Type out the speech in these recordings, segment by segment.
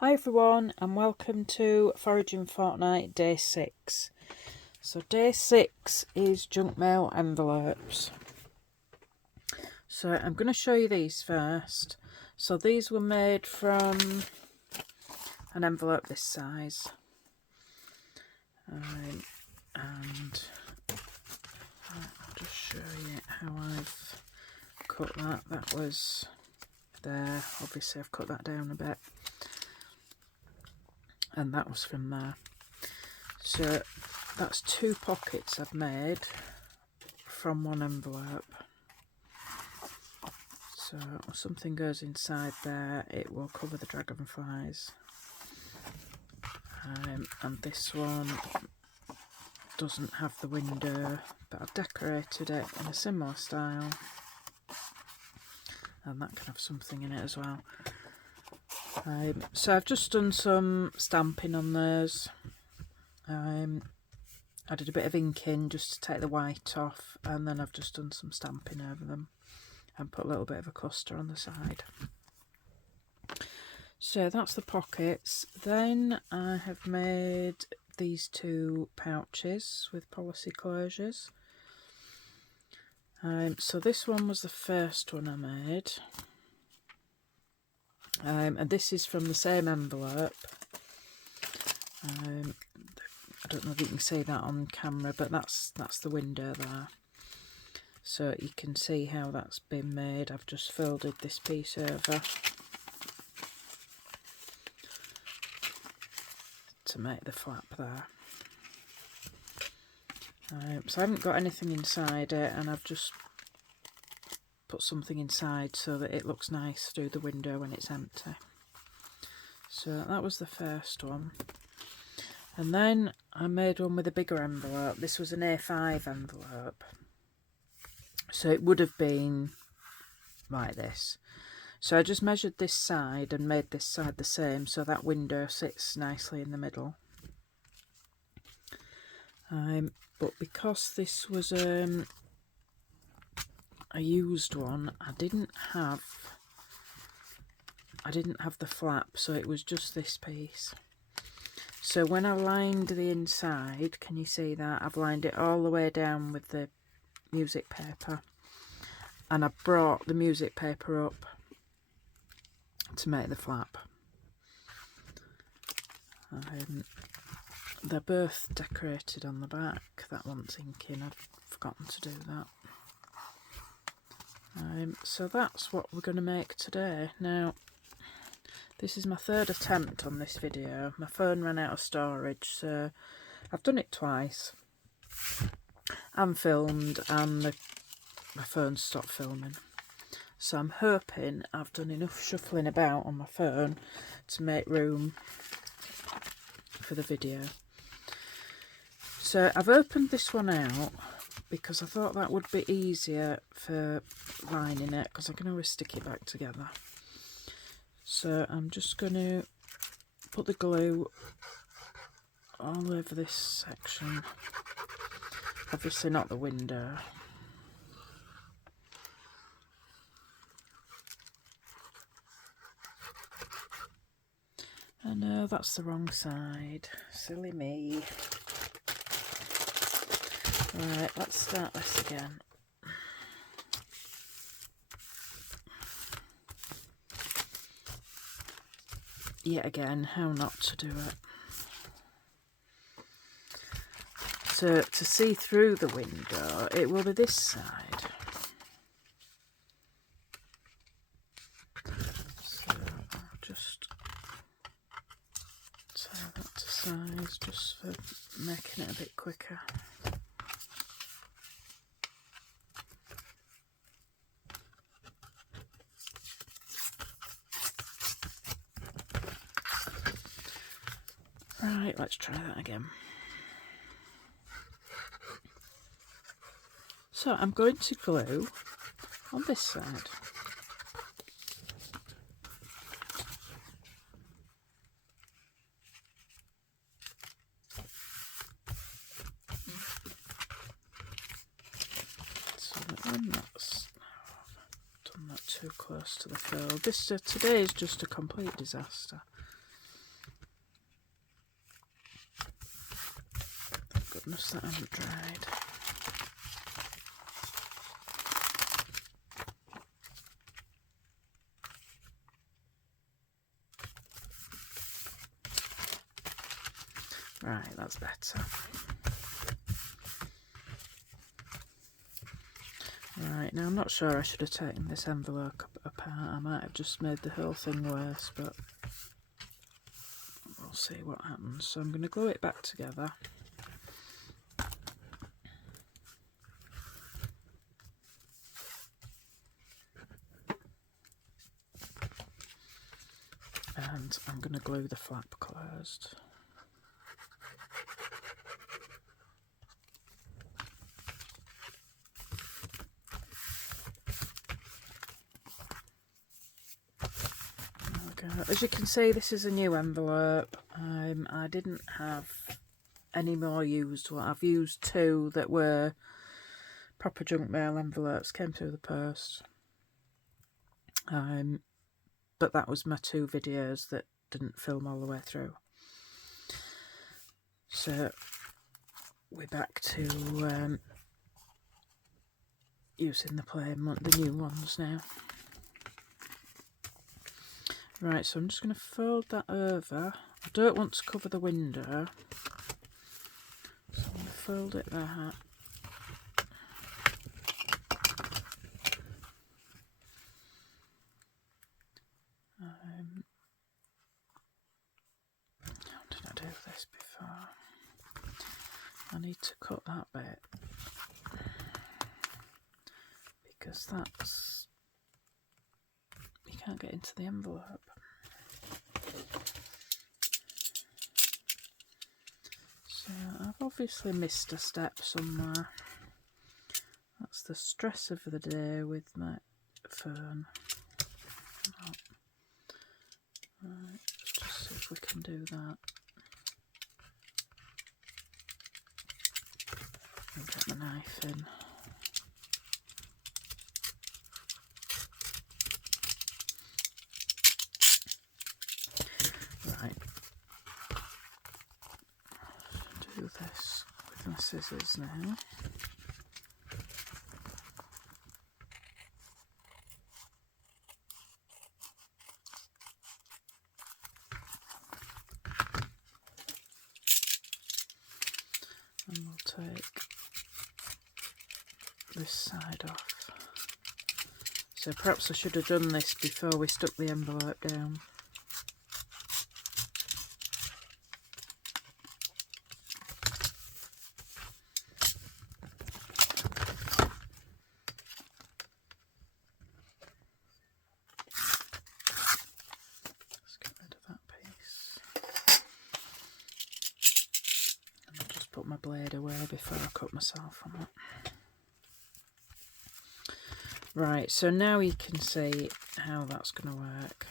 Hi everyone and welcome to Foraging Fortnight Day 6. So Day 6 is junk mail envelopes. So I'm going to show you these first. So these were made from an envelope this size. And I'll just show you how I've cut that. That was there. Obviously I've cut that down a bit. And that was from there. So that's 2 pockets I've made from one envelope. So if something goes inside there, it will cover the dragonflies. And this one doesn't have the window, but I've decorated it in a similar style. And that can have something in it as well. So I've just done some stamping on those. I did a bit of inking just to take the white off, and then I've just done some stamping over them and put a little bit of a cluster on the side. So that's the pockets. Then I have made these 2 pouches with policy closures. So this one was the first one I made. And this is from the same envelope. I don't know if you can see that on camera, but that's the window there. So you can see how that's been made. I've just folded this piece over to make the flap there. So I haven't got anything inside it, and I've just put something inside so that it looks nice through the window when it's empty. So that was the first one. And then I made one with a bigger envelope. This was an A5 envelope. So it would have been like this. So I just measured this side and made this side the same, so that window sits nicely in the middle. But because this was a used one, I didn't have the flap, so it was just this piece. So when I lined the inside, can you see that? I've lined it all the way down with the music paper, and I brought the music paper up to make the flap. They're both decorated on the back. That one's inking, I've forgotten to do that. So that's what we're going to make today. Now, this is my 3rd attempt on this video. My phone ran out of storage, so I've done it twice. And filmed, and my phone stopped filming. So I'm hoping I've done enough shuffling about on my phone to make room for the video. So I've opened this one out because I thought that would be easier for lining it, because I can always stick it back together. So I'm just going to put the glue all over this section. Obviously not the window. Oh no, that's the wrong side. Silly me. Right, let's start this again. Yet again, how not to do it. So to see through the window, it will be this side. So I'll just tie that to size just for making it a bit quicker. Right, let's try that again. So I'm going to glue on this side. So when that's, I've done that too close to the fold. This today is just a complete disaster. goodness, that hasn't dried. Right, that's better. Right, now I'm not sure I should have taken this envelope apart. I might have just made the whole thing worse, but we'll see what happens. So I'm going to glue it back together. And I'm going to glue the flap closed. As you can see, this is a new envelope. I didn't have any more used. Well, I've used 2 that were proper junk mail envelopes, came through the post. But that was my 2 videos that didn't film all the way through. So we're back to using the new ones now. Right, so I'm just going to fold that over. I don't want to cover the window, so I'm going to fold it there. How did I do this before? I need to cut that bit, because that's... you can't get into the envelope. So I've obviously missed a step somewhere. That's the stress of the day with my phone. Right, let's just see if we can do that. I'll get my knife in. Right. Do this with my scissors now. And we'll take this side off. So perhaps I should have done this before we stuck the envelope down. Let's get rid of that piece. And I'll just put my blade away before I cut myself on it. Right, so now you can see how that's going to work.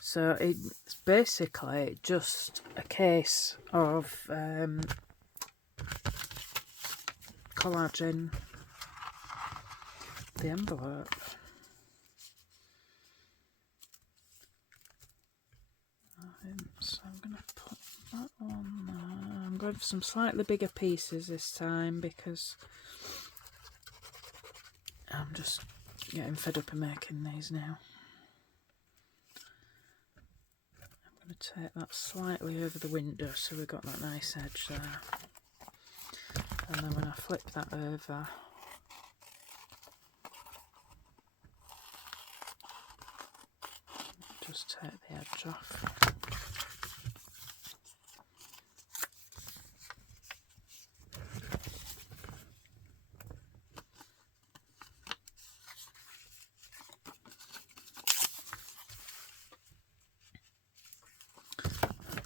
So it's basically just a case of collaging the envelope. So I'm going to put that on there. I'm going for some slightly bigger pieces this time because I'm just getting fed up of making these now. I'm going to take that slightly over the window so we've got that nice edge there. And then when I flip that over, just take the edge off.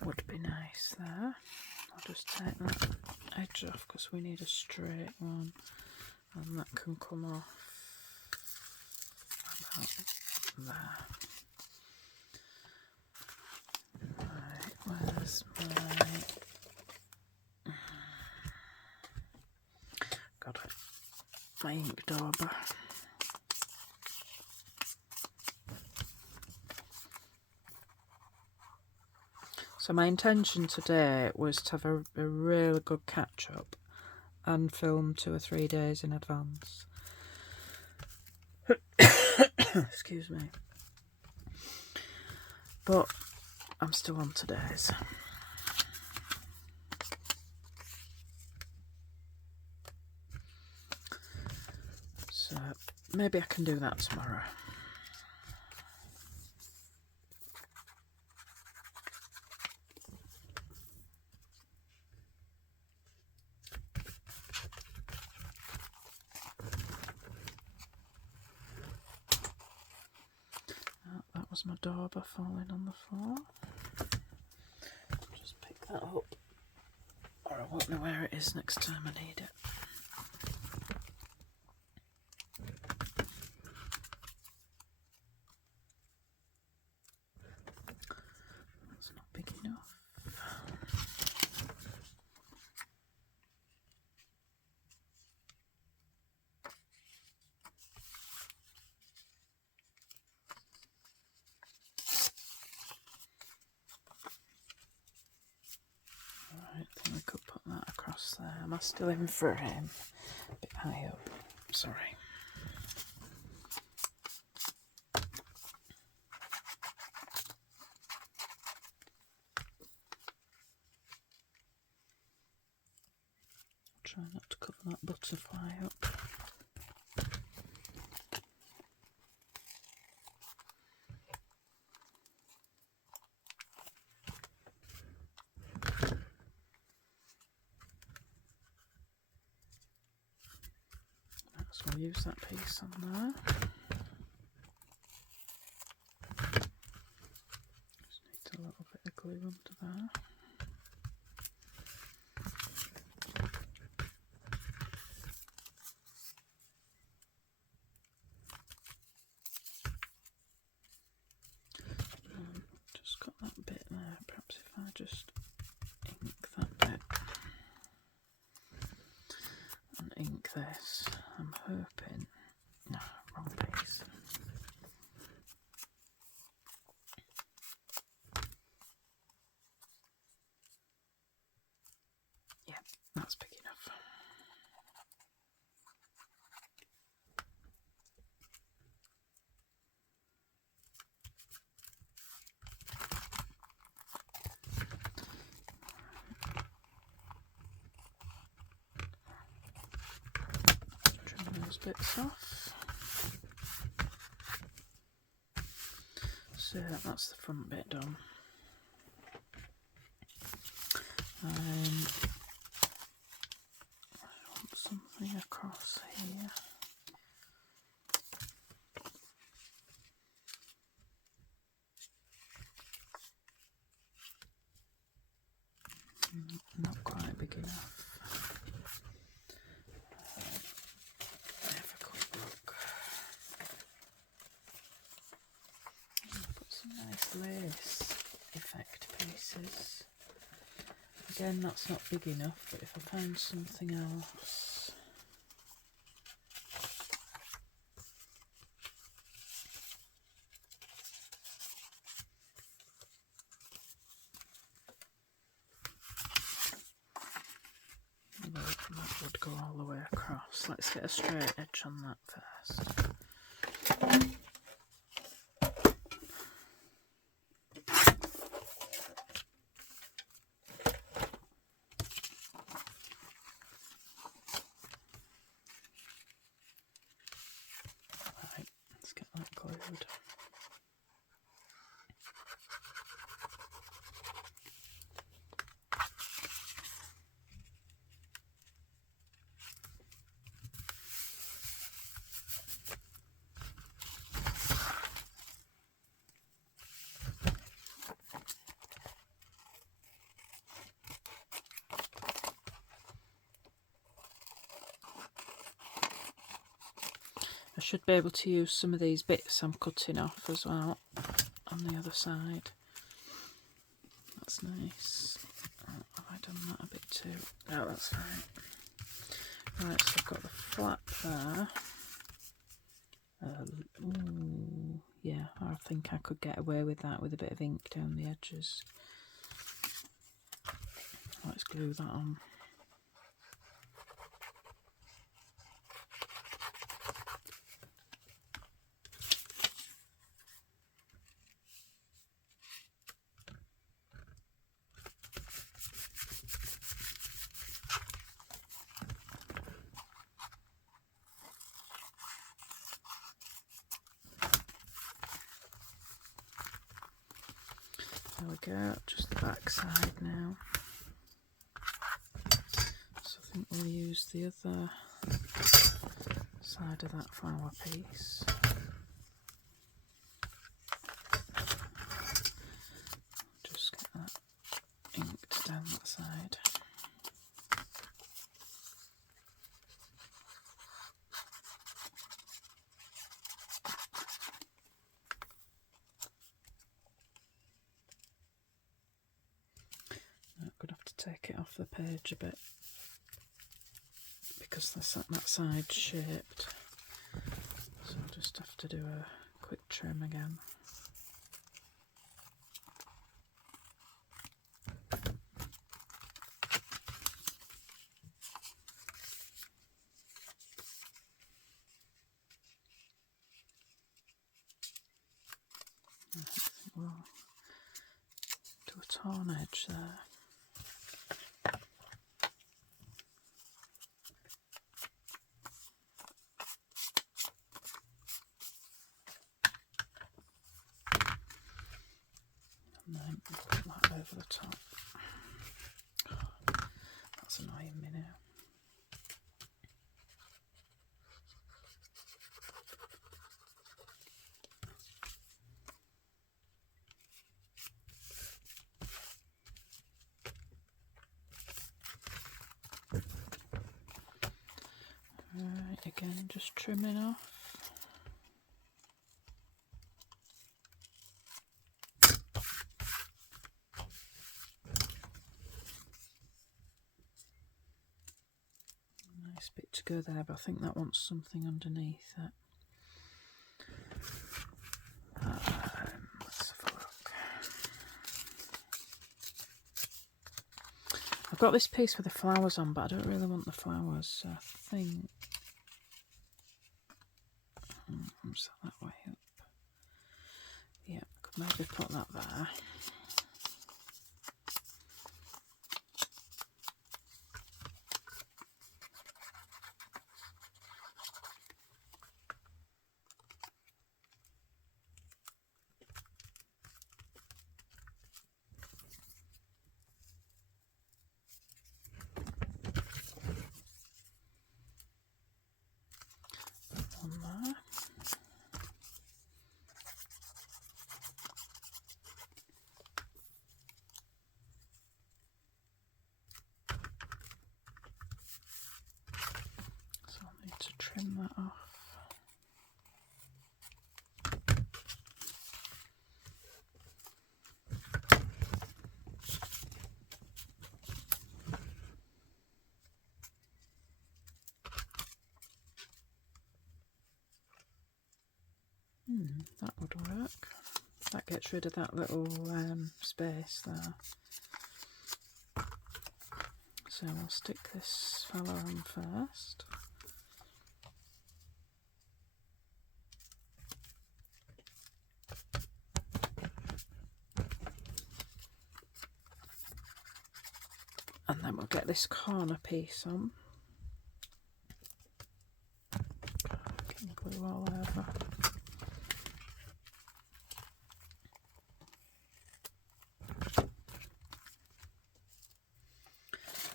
Would be nice there. I'll just take that edge off because we need a straight one, and that can come off about there. Right, where's my ink dauber? So my intention today was to have a really good catch up and film 2 or 3 days in advance. Excuse me. But I'm still on today's. So maybe I can do that tomorrow. That was my dauber falling on the floor. Just pick that up, or I won't know where it is next time I need it. That's not big enough. I think we could put that across there. Am I still in frame? A bit high up. Sorry. Try not to cover that butterfly up. So we'll use that piece on there. Just need a little bit of glue under there. Just got that bit there. Perhaps if I just ink that bit and ink this, I'm hoping. No, wrong piece. Yeah, that's big enough. Trim those bits off. So that's the front bit done. I want something across here. Not quite big enough. Have a quick look. Put some nice lace effect pieces. Again, that's not big enough, but if I find something else. That would go all the way across. Let's get a straight edge on that first. Right, let's get that glued. I should be able to use some of these bits I'm cutting off as well on the other side. That's nice. Oh, have I done that a bit too? Oh, that's fine. Right, so I've got the flap there. Ooh, yeah, I think I could get away with that with a bit of ink down the edges. Let's glue that on. There we go, just the back side now. So I think we'll use the other side of that flower piece. Just get that inked down that side. I'm going to have to take it off the page a bit because that side's shaped. So I'll just have to do a quick trim again. I think we'll do a torn edge there. And then put that over the top. Oh, that's annoying me now. Right, again, just trimming off. Nice bit to go there, but I think that wants something underneath it. Let's have a look. I've got this piece with the flowers on, but I don't really want the flowers, so I think is that way up? Yeah, I could maybe put that there. Put one there. So I'll need to trim that off. That would work. That gets rid of that little space there. So I'll stick this fella on first. And then we'll get this corner piece on. Getting glue all over.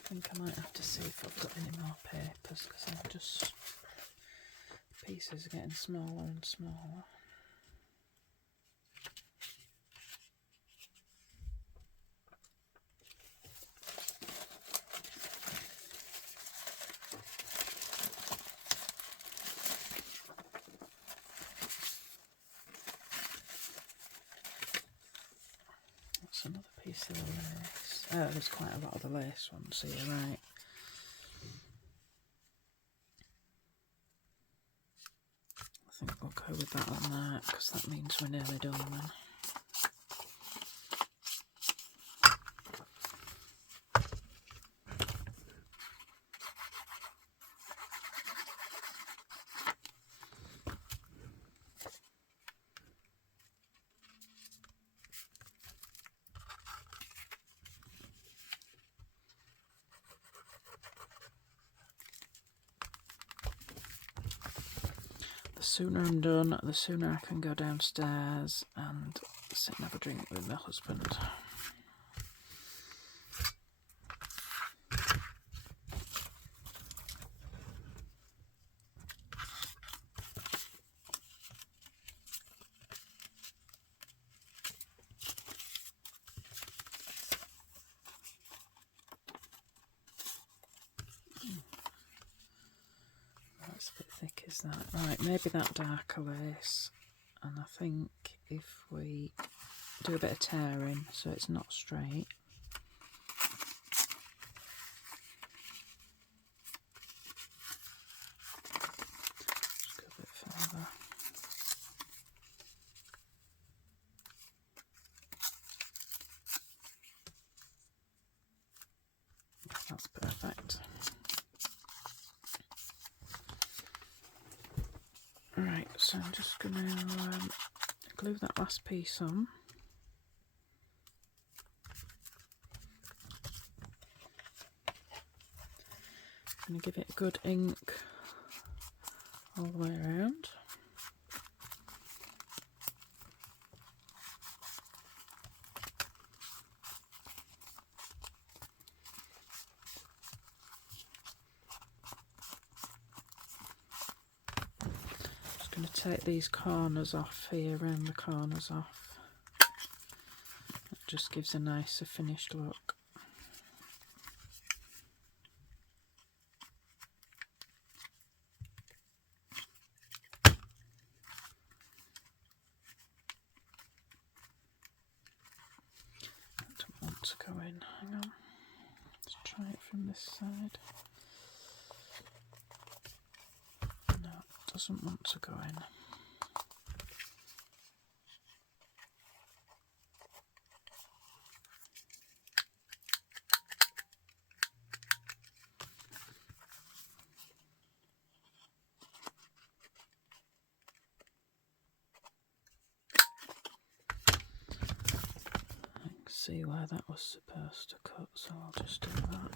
I think I might have to see if I've got any more papers because I'm just, pieces are getting smaller and smaller. That's another piece of the lace. Oh, there's quite a lot of the lace ones, so you're right. I think we'll go with that on that because that means we're nearly done then. sooner I'm done, the sooner I can go downstairs and sit and have a drink with my husband. That's a bit thick, is that? Right, maybe that darker lace. And I think if we do a bit of tearing so it's not straight. Just go a bit further. That's perfect. Right, so I'm just going to glue that last piece on. I'm going to give it a good ink all the way around. Just going to take these corners off here, round the corners off. It just gives a nicer finished look. To go in, hang on, let's try it from this side. No, it doesn't want to go in. See where that was supposed to cut, so I'll just do that.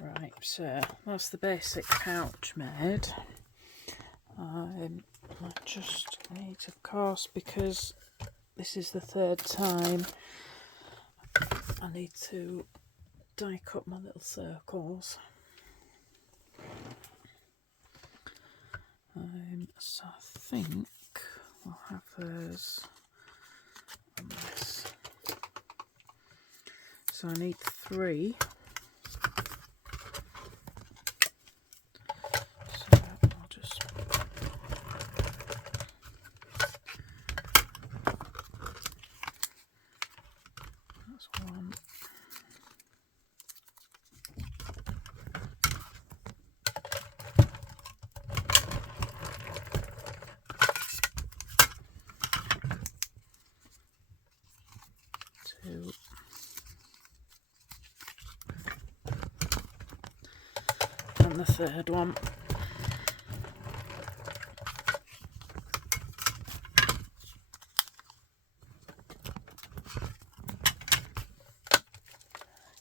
Right, so that's the basic pouch made. I just need, of course, because this is the third time, I need to die cut my little circles. So I think we'll have those on this. So I need 3. And the third one.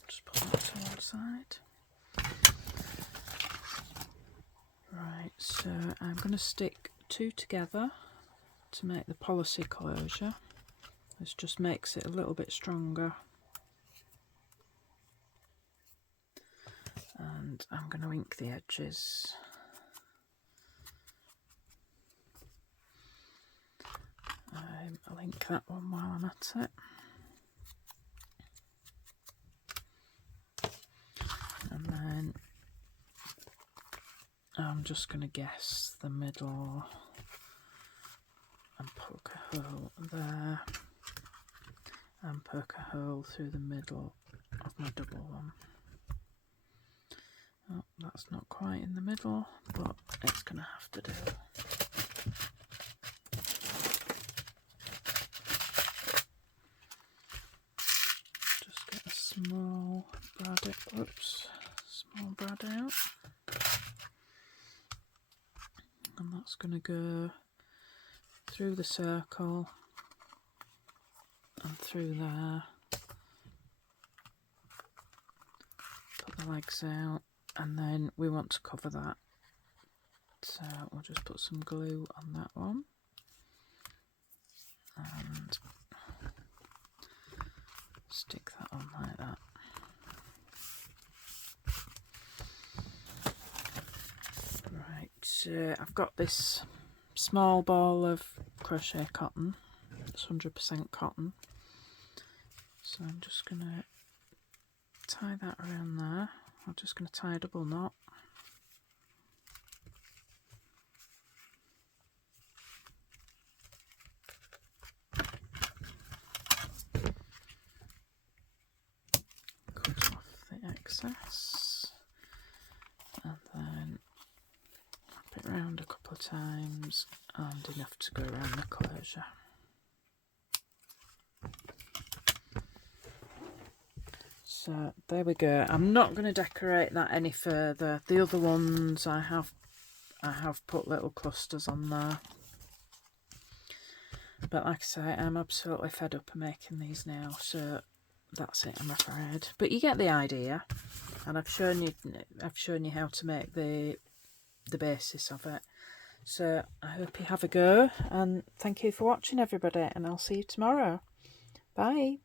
Just put that to one side. Right, so I'm going to stick 2 together to make the policy closure. This just makes it a little bit stronger. And I'm going to ink the edges. I'll ink that one while I'm at it. And then I'm just going to guess the middle and poke a hole there and poke a hole through the middle of my double one. Oh, That's not quite in the middle, but it's going to have to do. Just get a small brad, small brad out. And that's going to go through the circle and through there. Put the legs out, and then we want to cover that. So we'll just put some glue on that one. And stick that on like that. Right, so I've got this small ball of crochet cotton. It's 100% cotton. So I'm just going to tie that around there. I'm just going to tie a double knot. Cut off the excess and then wrap it round a couple of times and enough to go around the closure. So there we go. I'm not going to decorate that any further. The other ones I have put little clusters on there. But like I say, I'm absolutely fed up of making these now, so that's it, I'm afraid. But you get the idea, and I've shown you how to make the basis of it. So I hope you have a go, and thank you for watching, everybody, and I'll see you tomorrow. Bye.